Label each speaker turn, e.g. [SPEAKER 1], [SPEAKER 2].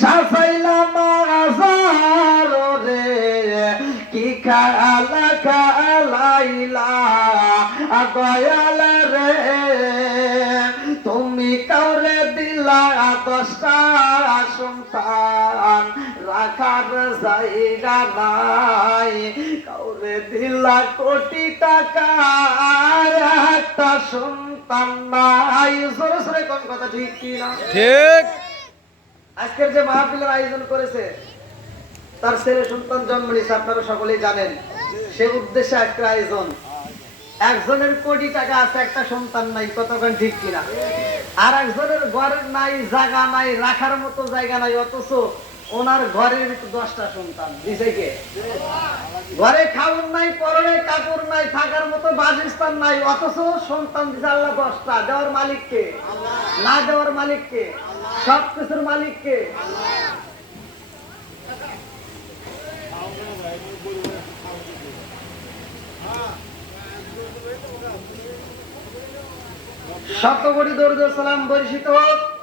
[SPEAKER 1] সাসাইলাম আজার রে। কি খালা খালাইলা, দয়াল রে। তুমি কাউরে দিলা দশটা সন্তান, রাখার জায়গা নাই। কাউরে দিলা কোটি টাকা একটা সন্তান নাই। সরে সরে কোন কথা ঠিক কি
[SPEAKER 2] ঠিক।
[SPEAKER 1] আজকের যে মাহফিলের আয়োজন করেছে, তার ছেলে সন্তান জন্ম নিয়েছে, আপনারা সকলেই জানেন। সে উদ্দেশ্যে একটা আয়োজন। একজনের কোটি টাকা আছে, একটা সন্তান নাই কতক্ষণ ঠিক কিনা? আর একজনের ঘর নাই, জায়গা নাই, রাখার মতো জায়গা নাই, অথচ ওনার ঘরের দশটা সন্তান। দিছে কে? ঘরে খাউন নাই, পরনে কাপড় নাই, থাকার মতো বাসস্থান নাই, অথচ সন্তান দিছে আল্লাহ দশটা। দেওয়ার মালিককে না দেওয়ার মালিক কে? সব কিছুর মালিক কে শত কোটি দর্জ সালাম বর্ষিত হোক।